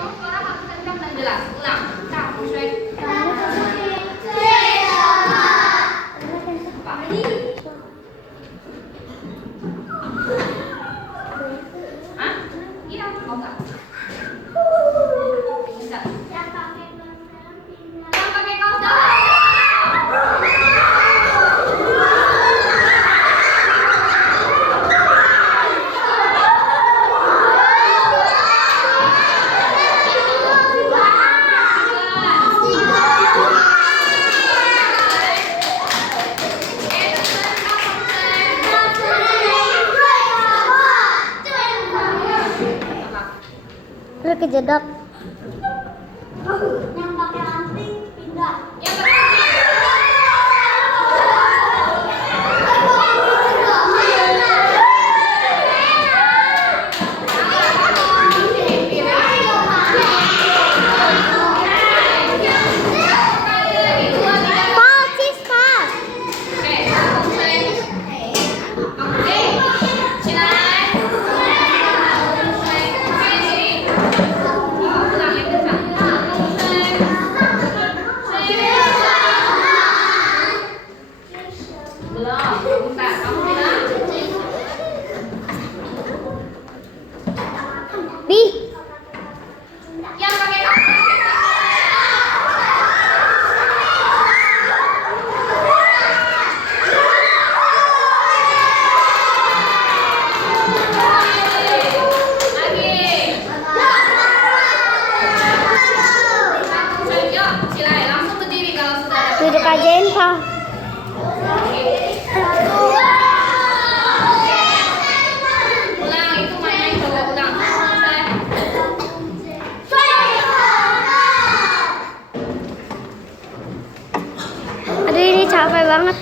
ngomong suara harus kencang dan jelas. Ulang. Kamu cuek. Hah? Iya, mau nggak? Bisa. Yang pakai kaos dalam. Lu kejedot. Yang pakai anting pindah. Yang pakai Pocis, Pak. Oke, kamu cuek. Oke, Cilai. Cuek. Oke, sini. Ulang yang kencang. Cuek. Belum, bukan. Kamu bilang. Bi. Yang pakai kaos. Duduk aja, Info. Ulang, itu mana yang coba ulang. Aduh, ini capek banget.